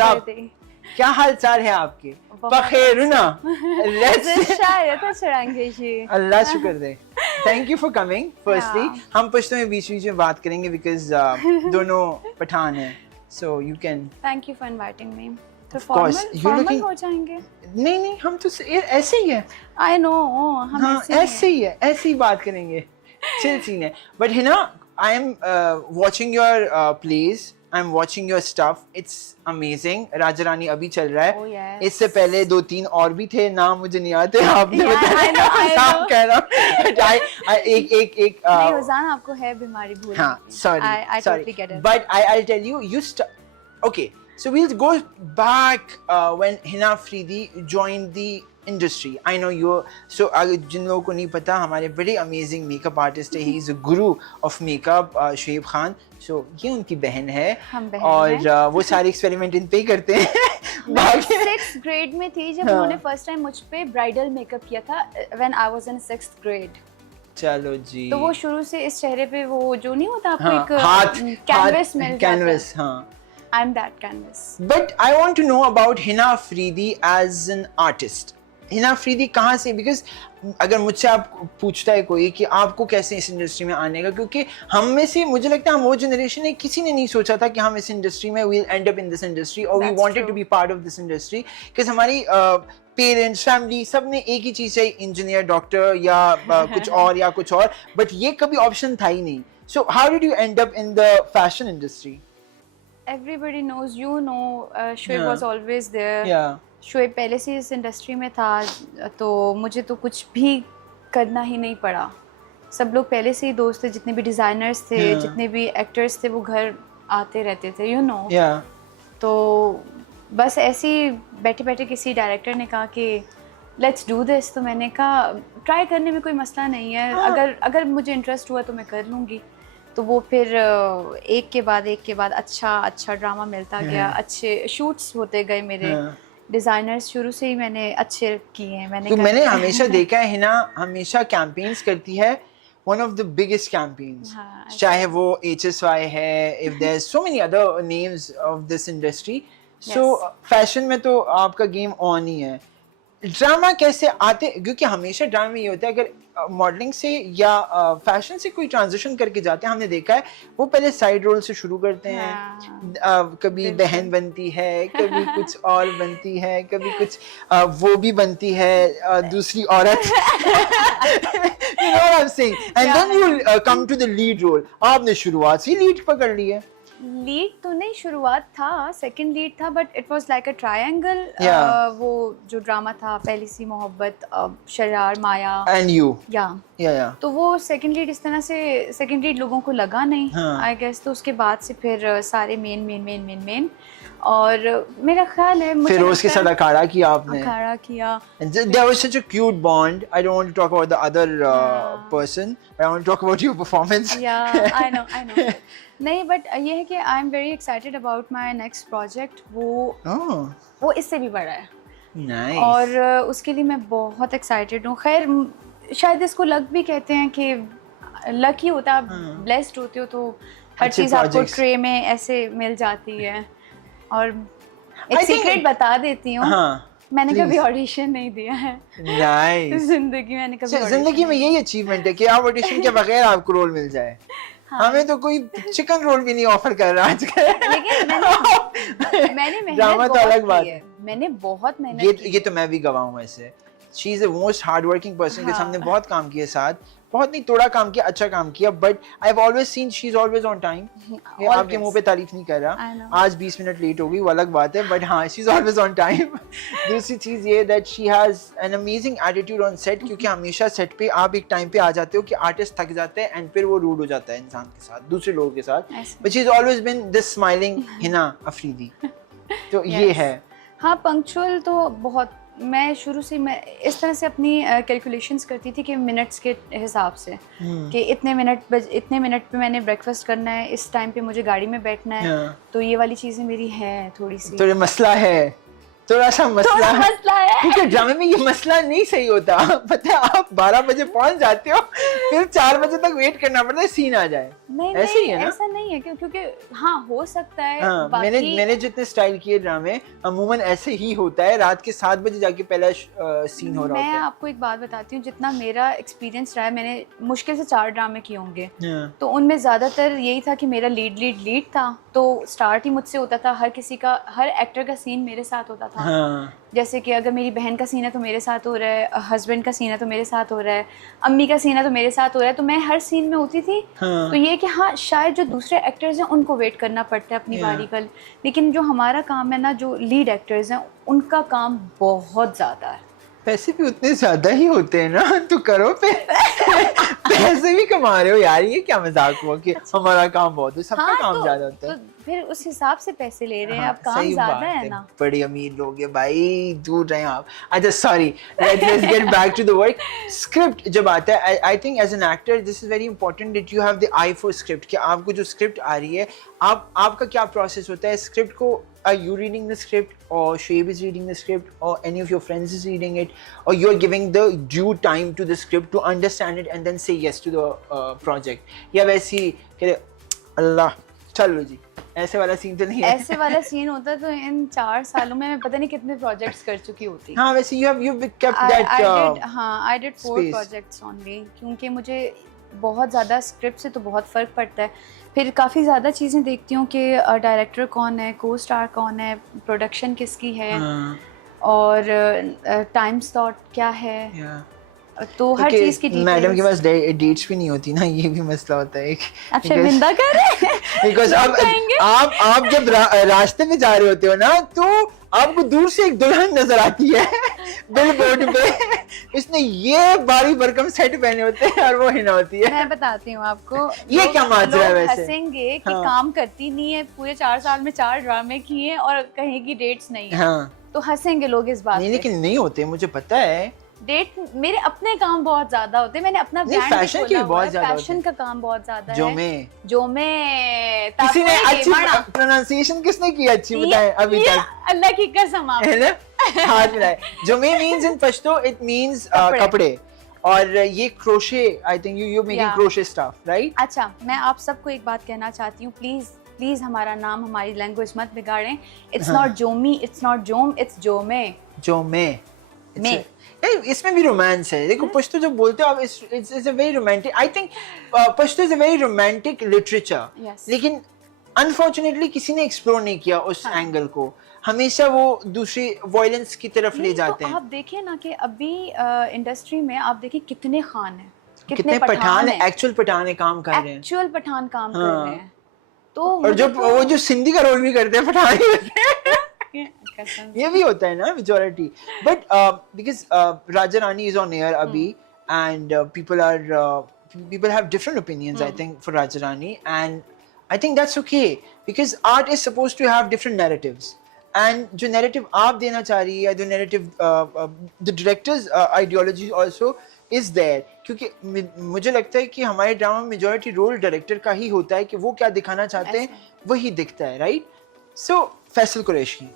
WhatsApp, क्या हाल चाल है आपके? बखैर ना? अल्लाह शुक्र दे। Thank you for coming firstly. हम पश्तो में बीच बीच में बात करेंगे बिकॉज दोनों पठान हैं, so you can. Thank you for inviting me. तो फॉर्मल हो जाएंगे? नहीं हम तो ऐसे ही है। आई नो, हम ऐसे ही है, ऐसे ही बात करेंगे। चिल सीन है। बट है ना, I am watching your place, I am watching your stuff, it's amazing. राजा रानी अभी चल रहा है। Oh, yes. इससे पहले 2-3 और भी थे, नाम मुझे नहीं आते, आपने बताया। नाम कह रहा हूँ। एक नहीं उजान, आपको है बीमारी भूल। हाँ, sorry. totally get it. But I'll tell you okay, so we'll go back when Hina Afridi joined the industry. I know you, so जिन लोगों को नहीं पता, हमारे बड़े amazing makeup artist है, he is a guru of makeup, Shoaib Khan. So ये उनकी बहन है और वो सारे एक्सपेरिमेंट इन पे ही करते हैं। मैं 6th grade में थी जब उन्होंने फर्स्ट टाइम मुझ पे ब्राइडल मेकअप किया था, when I was in 6th grade। चलो जी। तो वो शुरू से इस चेहरे पे वो जो नहीं होता आपको एक कैनवस मिल जाता है। कैनवस, हाँ। I'm that canvas. But I want to know about Hina Afridi as an artist. Hina Afridi कहाँ से? बिकॉज अगर मुझसे आप पूछता है कोई कि आपको कैसे इस इंडस्ट्री में आने का, क्योंकि हम में से मुझे लगता है हम वो जनरेशन है, किसी ने नहीं सोचा था कि हम इस इंडस्ट्री में we'll end up in this industry और we wanted to be part of this industry. Because हमारी पेरेंट्स, फैमिली, सब ने एक ही चीज़ चाहिए, इंजीनियर, डॉक्टर या कुछ और, बट ये कभी ऑप्शन था ही नहीं। So how did you and up in the fashion industry? Everybody knows, you know, Shoaib was always there. Yeah. Shoaib पहले से इस इंडस्ट्री में था, तो मुझे तो कुछ भी करना ही नहीं पड़ा। सब लोग पहले से ही दोस्त थे, जितने भी डिज़ाइनर्स थे, जितने भी एक्टर्स थे, वो घर आते रहते थे, यू नो। तो बस ऐसे ही बैठे बैठे किसी डायरेक्टर ने कहा कि लेट्स डू दिस, तो मैंने कहा ट्राई करने में कोई मसला नहीं है, अगर मुझे इंटरेस्ट हुआ तो मैं कर लूँगी। तो वो फिर एक के बाद अच्छा ड्रामा मिलता गया, अच्छे शूट्स होते गए मेरे। डिजाइनर्स शुरू से ही मैंने अच्छे किए हैं। मैंने हमेशा देखा है हिना हमेशा कैंपेन्स करती है, one of the biggest campaigns, चाहे वो HSY है, if there's so many other names of this industry, so fashion में तो आपका गेम ऑन ही है। ड्रामा कैसे आते, क्योंकि हमेशा ड्रामा में ये होता है, अगर मॉडलिंग से या फैशन से कोई ट्रांजिशन करके जाते हैं, हमने देखा है वो पहले साइड रोल से शुरू करते हैं। कभी बहन बनती है, कभी कुछ और बनती है, कभी कुछ वो भी बनती है दूसरी औरत। You know what I'm saying? And then you come to the lead role. आपने शुरुआत से लीड पकड़ ली है। लीड तो नहीं, शुरुआत था, सेकंड लीड था, but it was like a triangle. वो जो ड्रामा था, पहली सी मोहब्बत, शरार, माया एंड यू, या तो वो सेकंड लीड इस तरह से सेकंड लीड लोगों को लगा नहीं, आई गेस। तो उसके बाद से फिर सारे मेन और मेरा ख्याल है फिर उसके साथ अखाड़ा किया आपने। अखाड़ा किया। There was such a cute bond. I don't want to talk about the other person, but I want to talk about your performance. Yeah, I know. नहीं, बट ये है कि I am very excited about my next project. वो इससे भी बड़ा है। Nice. और उसके लिए मैं बहुत एक्साइटेड हूँ। खैर शायद इसको लक भी कहते हैं कि लक ही होता है, आप ब्लेस्ड होते हो तो हर चीज़ आपको ट्रे में ऐसे मिल जाती है। और एक सीक्रेट बता देती हूँ, मैंने कभी ऑडिशन नहीं दिया है। Nice. जिंदगी में यही अचीवमेंट है कि आप ऑडिशन के बगैर आपको रोल मिल जाए। हमें तो कोई चिकन रोल भी नहीं ऑफर कर रहा आजकल। लेकिन मैंने मेहनत तो अलग बात है, मैंने बहुत मेहनत ये तो मैं भी गवाह हूँ। ऐसे she is the most hard working person के सामने बहुत काम किया, साथ बहुत नहीं थोड़ा काम किया, अच्छा काम किया, but I have always seen she is always on time. आपके मुंह पे तारीफ नहीं कर रहा, आज 20 मिनट लेट हो गई वो अलग बात है, बट हाँ she is always on time. दूसरी चीज ये that she has an amazing attitude on set, क्योंकि हमेशा सेट पे आप एक टाइम पे आ जाते हो कि आर्टिस्ट थक जाते हैं एंड फिर वो रूड हो जाता है इंसान के साथ, दूसरे लोगों के साथ, but she is always been this smiling Hina Afridi. तो ये है। हाँ, पंक्चुअल तो बहुत। मैं शुरू से मैं इस तरह से अपनी कैलकुलेशंस करती थी कि मिनट्स के हिसाब से कि इतने मिनट पे मैंने ब्रेकफास्ट करना है, इस टाइम पे मुझे गाड़ी में बैठना है। तो ये वाली चीज़ें मेरी हैं थोड़ी सी। तो ये मसला है थोड़ा सा मसला है, मसला है। क्योंकि ड्रामे में ये मसला नहीं सही होता। पता है, आप 12 बजे पहुंच जाते हो, फिर 4 बजे तक वेट करना पड़ता है सीन आ जाए। नहीं ऐसे ही है ना? ऐसा नहीं है क्योंकि हाँ हो सकता है। हाँ, बाकी मैंने जितने स्टाइल किए ड्रामे अमूमन ऐसे ही होता है, रात के 7 बजे जाके पहला सीन हो रहा मैं होता है। आपको एक बात बताती हूँ, जितना मेरा एक्सपीरियंस रहा है, मैंने मुश्किल से 4 ड्रामे किए होंगे, हाँ, तो उनमें ज़्यादातर यही था कि मेरा लीड था, तो स्टार्ट ही मुझसे होता था। हर एक्टर का सीन मेरे साथ होता था। हाँ, जैसे कि अगर मेरी बहन का सीन है तो मेरे साथ हो रहा है, हस्बैंड का सीन है तो मेरे साथ हो रहा है, अम्मी का सीन है तो मेरे साथ हो रहा है, तो मैं हर सीन में होती थी। हाँ। तो ये कि हाँ शायद जो दूसरे एक्टर्स हैं उनको वेट करना पड़ता है अपनी Yeah. बारी का, लेकिन जो हमारा काम है ना, जो लीड एक्टर्स हैं उनका काम बहुत ज़्यादा है। पैसे भी उतने ज्यादा ही होते हैं ना, तो करो पे पैसे भी कमा रहे हो यार, ये क्या मजाक हुआ कि हमारा काम बहुत है, सबका काम ज्यादा होता है। तो फिर उस हिसाब से पैसे ले रहे हैं, हाँ, अब काम सही ज्यादा बात है ना। बड़े अमीर लोग हैं भाई, दूर रहे आप। अच्छा sorry, let's get back to the work. Script जब आता है, I think as an actor this is very important that you have the eye for script, कि आपको जो स्क्रिप्ट आ रही है, आपका क्या प्रोसेस होता है स्क्रिप्ट को? Are you reading the script, or Shaib is reading the script, or any of your friends is reading it, or you're giving the due time to the script to understand it and then say yes to the project? या वैसी कि अल्लाह चलो जी, ऐसे वाला scene तो नहीं है। ऐसे वाला सीन होता तो इन 4 सालों में मैं पता नहीं कितने प्रोजेक्ट्स कर चुकी होती। हाँ, वैसे you've kept that I did 4 space. Projects only, क्योंकि मुझे बहुत ज़्यादा स्क्रिप्ट से तो बहुत फ़र्क पड़ता है। फिर काफ़ी ज़्यादा चीज़ें देखती हूँ कि डायरेक्टर कौन है, को स्टार कौन है, प्रोडक्शन किसकी है, हाँ, और टाइम स्लॉट क्या है, yeah. तो हर चीज़ की मैडम के डिटेल्स। पास डेट्स भी नहीं होती ना, ये भी मसला होता है एक। आप शर्मिंदा कर रहे हैं? बिकॉज अब कहेंगे? आप जब रास्ते में जा रहे होते हो ना, तो आपको दूर से एक दुल्हन नजर आती है बिल बोर्ड पे, इसने ये बारी भरकम सेट पहने होते हैं और वो हिना होती है। मैं बताती हूँ आपको, ये क्या माजरा है वैसे? हंसेंगे कि हाँ। काम करती नहीं है, पूरे 4 साल में 4 ड्रामे किए और कहीं की डेट्स नहीं है, हाँ, तो हंसेंगे लोग इस बात नहीं पे। लेकिन नहीं होते, मुझे पता है। डेट मेरे अपने काम बहुत ज्यादा होते हैं, मैंने अपना नहीं, ब्रांड fashion के भी बहुत ज्यादा होते फैशन हैं। का काम बहुत ज्यादा जो है। मैं जो मैं किसी ने तापमान अच्छी माना। प्रोनाउंसिएशन किसने की अच्छी ये- बताए अभी ये तक? अल्लाह की कसम आप। है ना, हाथ मिलाए। जो मैं means in Pashto, it means कपड़े, और ये crochet, I think you making Yeah. Crochet stuff, right? अच्छा, मैं आप सबको एक बात कहना चाहती हूँ, प्लीज हमारा नाम, हमारी लैंग्वेज मत बिगाड़ें। इट्स हाँ। नॉट जोमी, इट्स नॉट जोम, इट्स जोमे। जो मैं मैं। इसमें भी रोमांस है। देखो पश्तो जब बोलते हो आप, it's a very romantic, I think Pashto is a very romantic literature, Yes. लेकिन अनफॉर्चुनेटली किसी ने एक्सप्लोर नहीं किया उस हाँ। एंगल को, हमेशा वो दूसरी वायलेंस की तरफ ले नहीं, जाते तो हैं। आप देखिए ना कि अभी इंडस्ट्री में आप देखिए कितने खान हैं, कितने पठान एक्चुअल पठान काम कर रहे हैं, एक्चुअल पठान काम कर हाँ। रहे हैं। तो और मुझे जो तो- वो जो सिंधी का रोल भी करते हैं पठान ही करते हैं। कसम से। ये भी होता है ना majority, but because Raja Rani is on air अभी, and people have different opinions, I think, for Raja Rani, and I think that's okay, because art is supposed to have different narratives, and जो narrative आप देना चाह रही है, the narrative the director's ideology also is there, क्योंकि मुझे लगता है कि हमारे ड्रामा में मेजॉरिटी रोल डायरेक्टर का ही होता है कि वो क्या दिखाना चाहते हैं वही दिखता है, राइट? सो फैसल कुरैशी,